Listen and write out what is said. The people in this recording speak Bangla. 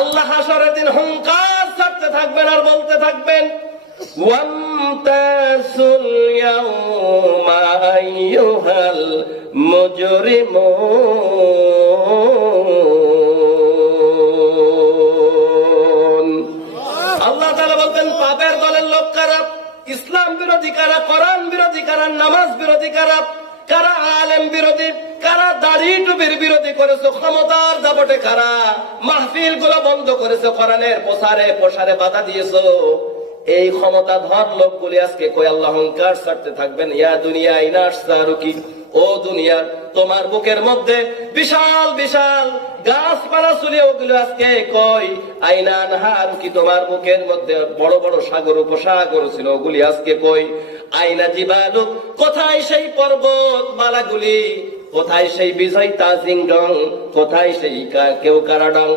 আল্লাহ হাসরের দিন হুঙ্কার ছাড়তে থাকবেন আর বলতে থাকবেন, ওয়ামতাসুল ইয়াউমা আইয়ুহাল মুজরিমুন। আল্লাহ তাআলা বলতেন, পাপের দলের লোক কারা, ইসলাম বিরোধী কারা, কোরআন বিরোধী কারা, নামাজ বিরোধী কারা, কারা আলেম বিরোধী, কারা দাড়ি টুপির বিরোধী করেছো, ক্ষমতার দাপটে কারা মাহফিল গুলো বন্ধ করেছো, কোরআনের প্রসারে বাধা দিয়েছো, এই ক্ষমতাধর লোকগুলি আজকে কই আল্লাহ হুঙ্কার ছাড়তে থাকবেন, ইয়া দুনিয়া ইনাসারুকি, ও দুনিয়া তোমার বুকের মধ্যে বিশাল বিশাল গাছপালা চুলে ওগুলো আজকে কই, আইনান হারুকি, তোমার বুকের মধ্যে বড় বড় সাগর উপসাগর ছিল ওগুলি আজকে কই, আইনা জিবালু, কোথায় সেই পর্বত মালাগুলি, কোথায় সেই বিজয় তাজিং ডং, কোথায় সেই কেউ কারাডং,